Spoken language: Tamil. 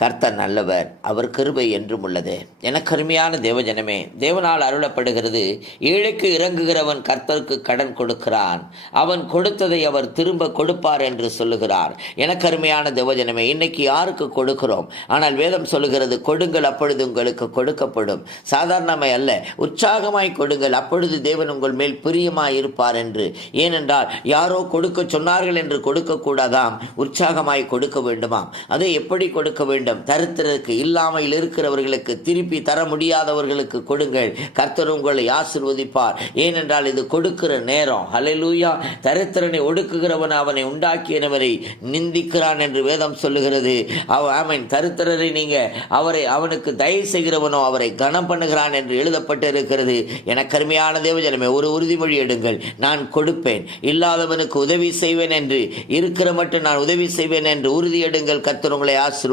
கர்த்தர் நல்லவர், அவர் கிருபை என்றும் உள்ளது. எனக்கு அருமையான தேவஜனமே, தேவனால் அருளப்படுகிறது. ஏழைக்கு இறங்குகிறவன் கர்த்தருக்கு கடன் கொடுக்கிறான், அவன் கொடுத்ததை அவர் திரும்ப கொடுப்பார் என்று சொல்லுகிறார். எனக்கு அருமையான தேவஜனமே, இன்னைக்கு யாருக்கு கொடுக்கிறோம்? ஆனால் வேதம் சொல்லுகிறது, கொடுங்கள் அப்பொழுது உங்களுக்கு கொடுக்கப்படும். சாதாரணமாய் அல்ல, உற்சாகமாய் கொடுங்கள், அப்பொழுது தேவன் உங்கள் மேல் பிரியமாய் இருப்பார் என்று. ஏனென்றால் யாரோ கொடுக்க சொன்னார்கள் என்று கொடுக்க கூடாதாம், உற்சாகமாய் கொடுக்க வேண்டுமாம். அதை எப்படி கொடுக்க வேண்டும்? தரித்திரருக்கு, இல்லாமல் இருக்கிறவர்களுக்கு, திருப்பி தர முடியாதவர்களுக்கு கொடுங்கள், கர்த்தர் உங்களை ஆசீர்வதிப்பார். ஏனென்றால் இது கொடுக்கிற நேரம். ஹல்லேலூயா. தரித்திரனை ஒடுக்குகிறவன் அவனை உண்டாக்கியவரை நிந்திக்கிறான் என்று வேதம் சொல்லுகிறது. ஆமென். தரித்திரரை நீங்க அவனுக்கு தயவு செய்கிறவனோ அவரை கனம் பண்ணுகிறான் என்று எழுதப்பட்டு இருக்கிறது. என கருமையான தேவஜனமே, ஒரு உறுதிமொழி எடுங்கள். நான் கொடுப்பேன், இல்லாதவனுக்கு உதவி செய்வேன் என்று, இருக்கிற மட்டும் நான் உதவி செய்வேன் என்று உறுதி எடுங்கள். கர்த்தர் உங்களை ஆசீர்வதிப்பார்.